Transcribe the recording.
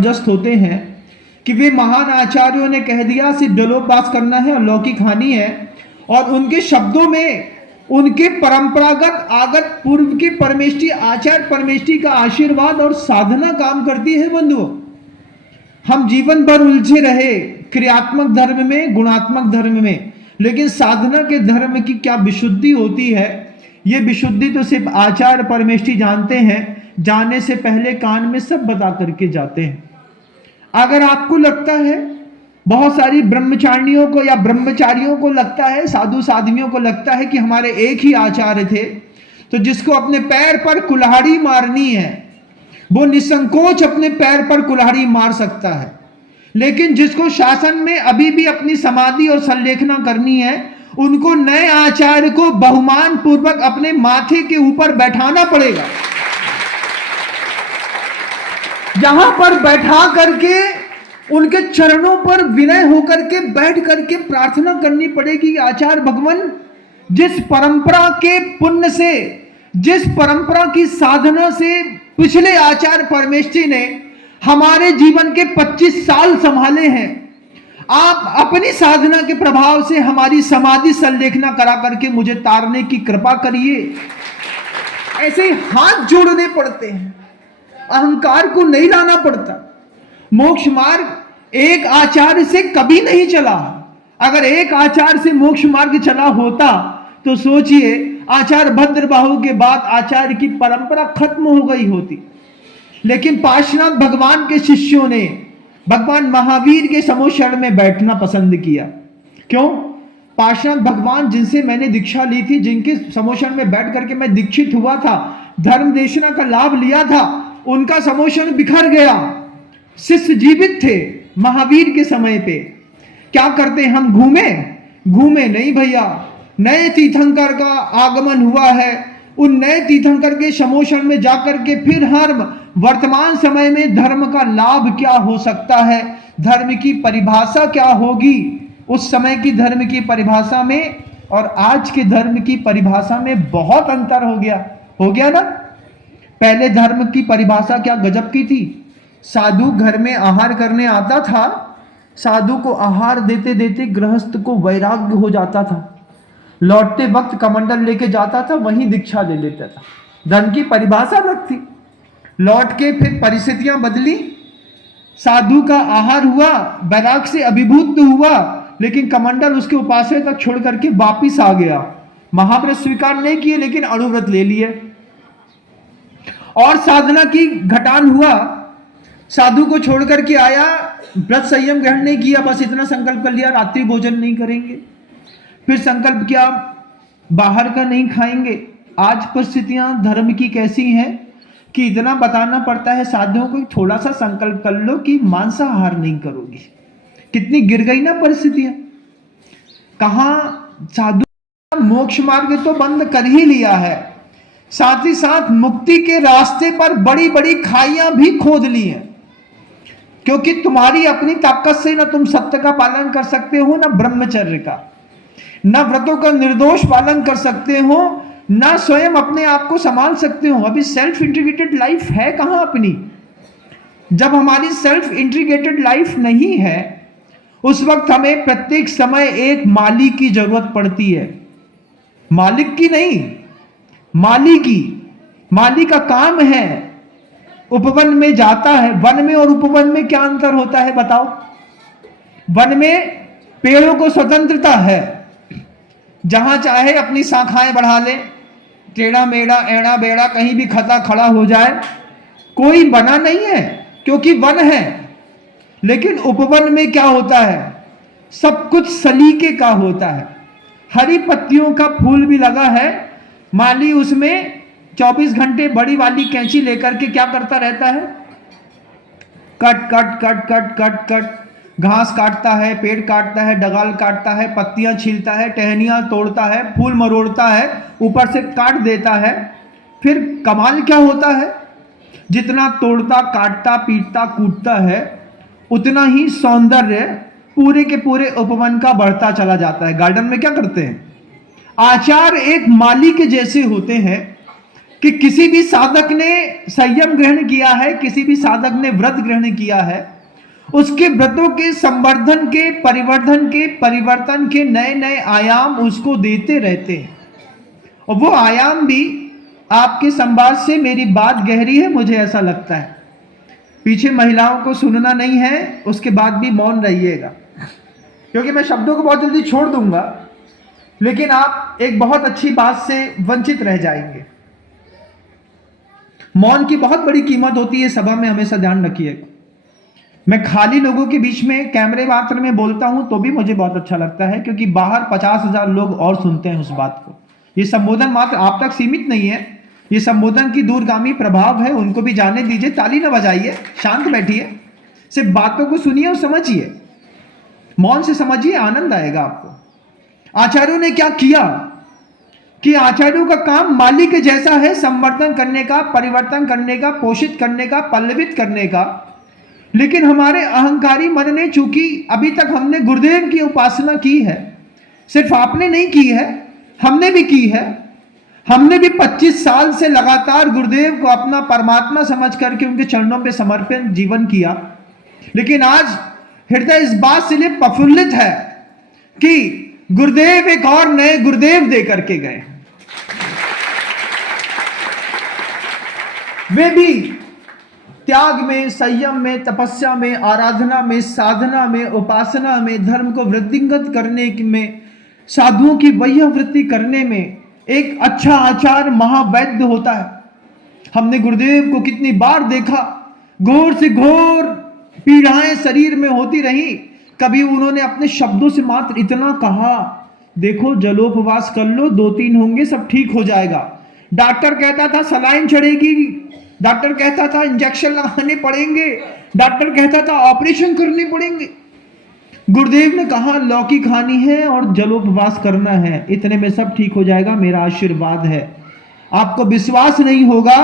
जबरदस्त होते हैं कि वे महान आचार्यों ने कह दिया सिर्फ जलोपवास करना है और लौकिक हानि है, और उनके शब्दों में उनके परंपरागत आगत पूर्व के परमेष्ठी आचार्य परमेष्ठी का आशीर्वाद और साधना काम करती है। बंधुओं, हम जीवन भर उलझे रहे क्रियात्मक धर्म में, गुणात्मक धर्म में, लेकिन साधना के धर्म की क्या विशुद्धि होती है, ये विशुद्धि तो सिर्फ आचार्य परमेष्ठी जानते हैं। जाने से पहले कान में सब बता करके जाते हैं। अगर आपको लगता है, बहुत सारी ब्रह्मचारियों को या ब्रह्मचारियों को लगता है, साधु साध्वियों को लगता है कि हमारे एक ही आचार्य थे, तो जिसको अपने पैर पर कुल्हाड़ी मारनी है वो निसंकोच अपने पैर पर कुल्हाड़ी मार सकता है, लेकिन जिसको शासन में अभी भी अपनी समाधि और संलेखना करनी है, उनको नए आचार्य को बहुमान पूर्वक अपने माथे के ऊपर बैठाना पड़ेगा। जहां पर बैठा करके उनके चरणों पर विनय होकर के बैठ करके प्रार्थना करनी पड़ेगी, आचार्य भगवान जिस परंपरा के पुण्य से, जिस परंपरा की साधना से पिछले आचार्य परमेष्ठी ने हमारे जीवन के 25 साल संभाले हैं, आप अपनी साधना के प्रभाव से हमारी समाधि संलेखना करा करके मुझे तारने की कृपा करिए। ऐसे ही हाथ जोड़ने पड़ते हैं, अहंकार को नहीं लाना पड़ता। मोक्ष मार्ग एक आचार्य से कभी नहीं चला। अगर एक आचार्य से मोक्ष मार्ग चला होता तो सोचिए आचार्य भद्रबाहु के बाद आचार्य की परंपरा खत्म हो गई होती। लेकिन पार्श्वनाथ भगवान के शिष्यों ने भगवान महावीर के समोशरण में बैठना पसंद किया। क्यों? पार्श्वनाथ भगवान जिनसे मैंने दीक्षा ली थी, जिनके समोशरण में बैठ करके मैं दीक्षित हुआ था, धर्म देशना का लाभ लिया था, उनका समोशरण बिखर गया। शिष्य जीवित थे महावीर के समय पे। क्या करते हम? घूमे नहीं भैया। नए तीर्थंकर का आगमन हुआ है, उन नए तीर्थंकर के समोशरण में जाकर के फिर हम वर्तमान समय में धर्म का लाभ क्या हो सकता है, धर्म की परिभाषा क्या होगी, उस समय की धर्म की परिभाषा में और आज के धर्म की परिभाषा में बहुत अंतर हो गया ना। पहले धर्म की परिभाषा क्या गजब की थी। साधु घर में आहार करने आता था, साधु को आहार देते देते गृहस्थ को वैराग्य हो जाता था, लौटते वक्त कमंडल लेके जाता था, वहीं दीक्षा ले लेता था। धर्म की परिभाषा अलग थी। लौट के फिर परिस्थितियां बदली, साधु का आहार हुआ, वैराग से अभिभूत हुआ, लेकिन कमंडल उसके उपास्य तक छोड़ करके वापिस आ गया। महाव्रत स्वीकार नहीं किए लेकिन अणुव्रत ले लिए। और साधना की घटान हुआ, साधु को छोड़ करके आया, व्रत संयम ग्रहण नहीं किया, बस इतना संकल्प कर लिया रात्रि भोजन नहीं करेंगे। फिर संकल्प किया बाहर का नहीं खाएंगे। आज परिस्थितियां धर्म की कैसी हैं कि इतना बताना पड़ता है साधुओं को, थोड़ा सा संकल्प कर लो कि मांसाहार नहीं करोगे। कितनी गिर गई ना परिस्थितियां। कहां साधु मोक्ष मार्ग तो बंद कर ही लिया है, साथ ही साथ मुक्ति के रास्ते पर बड़ी बड़ी खाइयां भी खोद ली हैं। क्योंकि तुम्हारी अपनी ताकत से ना तुम सत्य का पालन कर सकते हो, ना ब्रह्मचर्य का, ना व्रतों का निर्दोष पालन कर सकते हो, ना स्वयं अपने आप को संभाल सकते हो। अभी सेल्फ इंटीग्रेटेड लाइफ है कहां अपनी? जब हमारी सेल्फ इंटीग्रेटेड लाइफ नहीं है, उस वक्त हमें प्रत्येक समय एक माली की जरूरत पड़ती है। मालिक की नहीं, माली की। माली का काम है, उपवन में जाता है। वन में और उपवन में क्या अंतर होता है बताओ? वन में पेड़ों को स्वतंत्रता है, जहां चाहे अपनी शाखाएं बढ़ा ले, टेढ़ा मेढ़ा एड़ा बेड़ा कहीं भी खता खड़ा हो जाए, कोई बना नहीं है क्योंकि वन है। लेकिन उपवन में क्या होता है? सब कुछ सलीके का होता है। हरी पत्तियों का फूल भी लगा है, माली उसमें 24 घंटे बड़ी वाली कैंची लेकर के क्या करता रहता है? Cut cut cut cut cut cut, घास काटता है, पेड़ काटता है, डगाल काटता है, पत्तियां छीलता है, टहनियां तोड़ता है, फूल मरोड़ता है, ऊपर से काट देता है। फिर कमाल क्या होता है? जितना तोड़ता, काटता, पीटता, कूटता है, उतना ही सौंदर्य पूरे के पूरे उपवन का बढ़ता चला जाता है। गार्डन में क्या करते हैं? आचार्य एक माली के जैसे होते हैं। कि किसी भी साधक ने संयम ग्रहण किया है, किसी भी साधक ने व्रत ग्रहण किया है, उसके व्रतों के संवर्धन के, परिवर्धन के, परिवर्तन के नए नए आयाम उसको देते रहते हैं। और वो आयाम भी आपके संवाद से मेरी बात गहरी है, मुझे ऐसा लगता है। पीछे महिलाओं को सुनना नहीं है, उसके बाद भी मौन रहिएगा, क्योंकि मैं शब्दों को बहुत जल्दी छोड़ दूंगा, लेकिन आप एक बहुत अच्छी बात से वंचित रह जाएंगे। मौन की बहुत बड़ी कीमत होती है सभा में, हमेशा ध्यान रखिएगा। मैं खाली लोगों के बीच में कैमरे मात्र में बोलता हूं तो भी मुझे बहुत अच्छा लगता है, क्योंकि बाहर 50,000 लोग और सुनते हैं उस बात को। ये संबोधन मात्र आप तक सीमित नहीं है, ये संबोधन की दूरगामी प्रभाव है, उनको भी जाने दीजिए। ताली ना बजाइए, शांत बैठिए, सिर्फ बातों को सुनिए और समझिए, मौन से समझिए, आनंद आएगा आपको। आचार्यों ने क्या किया कि आचार्यों का काम माली के जैसा है, संवर्धन करने का, परिवर्तन करने का, पोषित करने का, पल्लवित करने का। लेकिन हमारे अहंकारी मन ने, चूंकि अभी तक हमने गुरुदेव की उपासना की है, सिर्फ आपने नहीं की है, हमने भी की है। हमने भी 25 साल से लगातार गुरुदेव को अपना परमात्मा समझ करके उनके चरणों पे समर्पित जीवन किया। लेकिन आज हृदय इस बात से लिए प्रफुल्लित है कि गुरुदेव एक और नए गुरुदेव दे करके गए। वे भी त्याग में, संयम में, तपस्या में, आराधना में, साधना में, उपासना में, धर्म को वृद्धिंगत करने में, साधुओं की वैयावृत्ति करने में एक अच्छा आचार महावैद्य होता है। हमने गुरुदेव को कितनी बार देखा, घोर से घोर पीड़ाएं शरीर में होती रही, कभी उन्होंने अपने शब्दों से मात्र इतना कहा, देखो जलोपवास कर लो, 2-3 होंगे, सब ठीक हो जाएगा। डॉक्टर कहता था सलाइन चढ़ेगी, डॉक्टर कहता था इंजेक्शन लगाने पड़ेंगे, डॉक्टर कहता था ऑपरेशन करने पड़ेंगे। गुरुदेव ने कहा लौकी खानी है और जलोपवास करना है, इतने में सब ठीक हो जाएगा, मेरा आशीर्वाद है। आपको विश्वास नहीं होगा